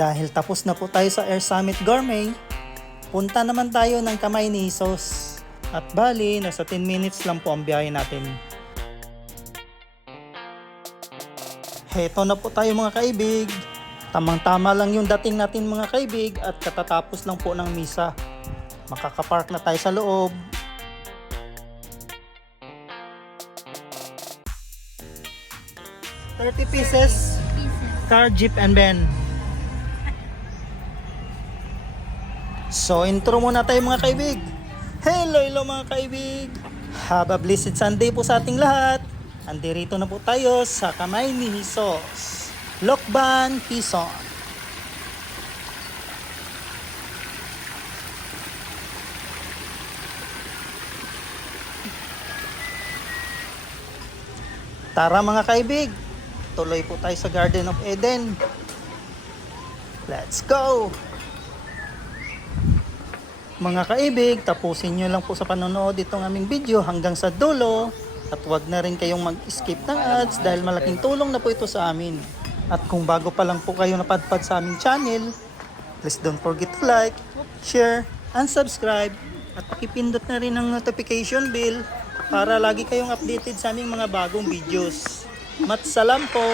Dahil tapos na po tayo sa Air Summit Gourmet, punta naman tayo ng Kamay ni Jesus. At bali, nasa 10 minutes lang po ang biyahe natin. Heto na po tayo mga kaibig. Tamang-tama lang yung dating natin mga kaibig at katatapos lang po ng misa. Makakapark na tayo sa loob. $30 car, jeep, and van. So, intro muna tayo mga kaibig. Hello mga kaibig. Have a blessed Sunday po sa ating lahat. Andirito na po tayo sa Kamay ni Jesus, Lokban, Quezon. Tara mga kaibig, tuloy po tayo sa Garden of Eden. Let's go! Mga kaibig, tapusin nyo lang po sa panonood itong aming video hanggang sa dulo. At huwag na rin kayong mag-skip ng ads dahil malaking tulong na po ito sa amin. At kung bago pa lang po kayo napadpad sa aming channel, please don't forget to like, share, and subscribe. At pakipindot na rin ang notification bell para lagi kayong updated sa aming mga bagong videos. Matsalam po!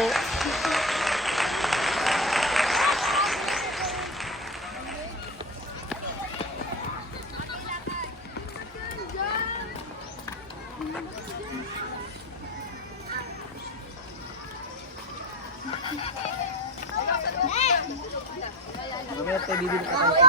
Mamaya tayo bibili ka tayo.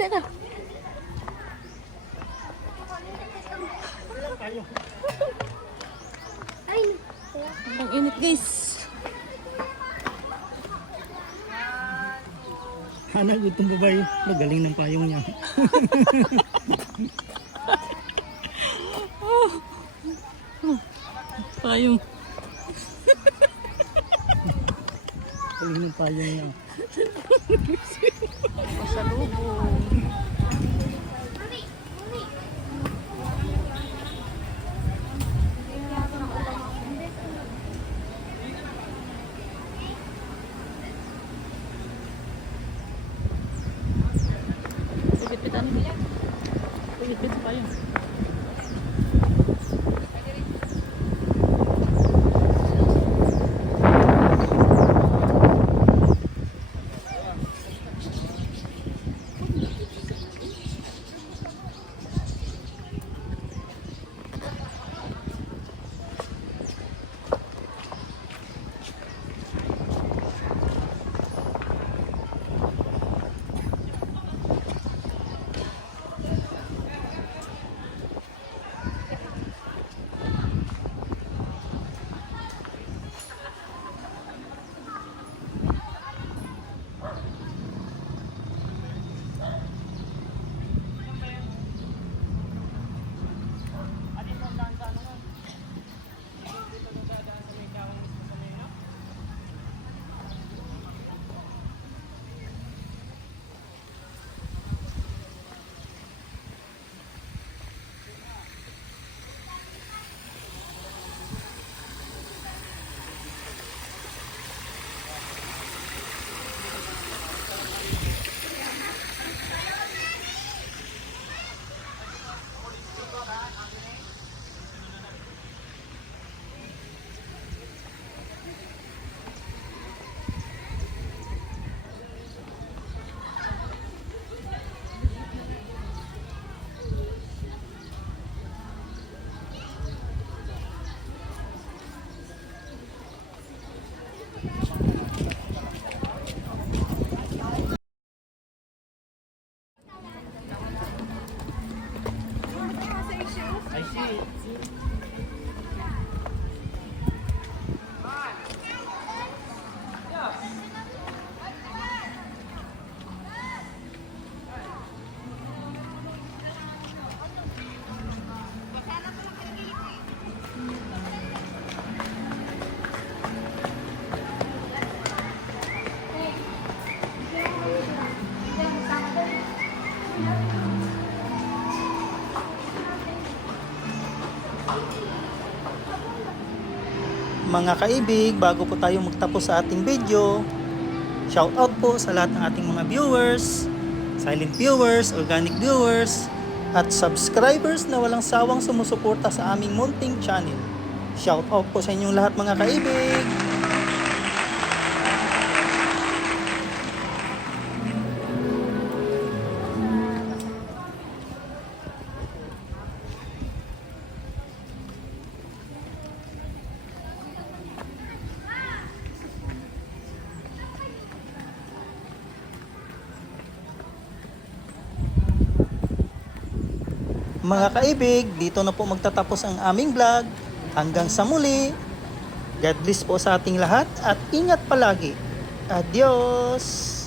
Dekat. Ang init guys. Hanag itong babae, magaling ng payong niya. Payong. Galing ng payong niya. Pasalubong. Pipit-pitan. Pipit sa payong. Mga kaibig, bago po tayo magtapos sa ating video, shout out po sa lahat ng ating mga viewers, silent viewers, organic viewers, at subscribers na walang sawang sumusuporta sa aming munting channel. Shout out po sa inyong lahat mga kaibig. Mga kaibig, dito na po magtatapos ang aming vlog. Hanggang sa muli. God bless po sa ating lahat at ingat palagi. Adios!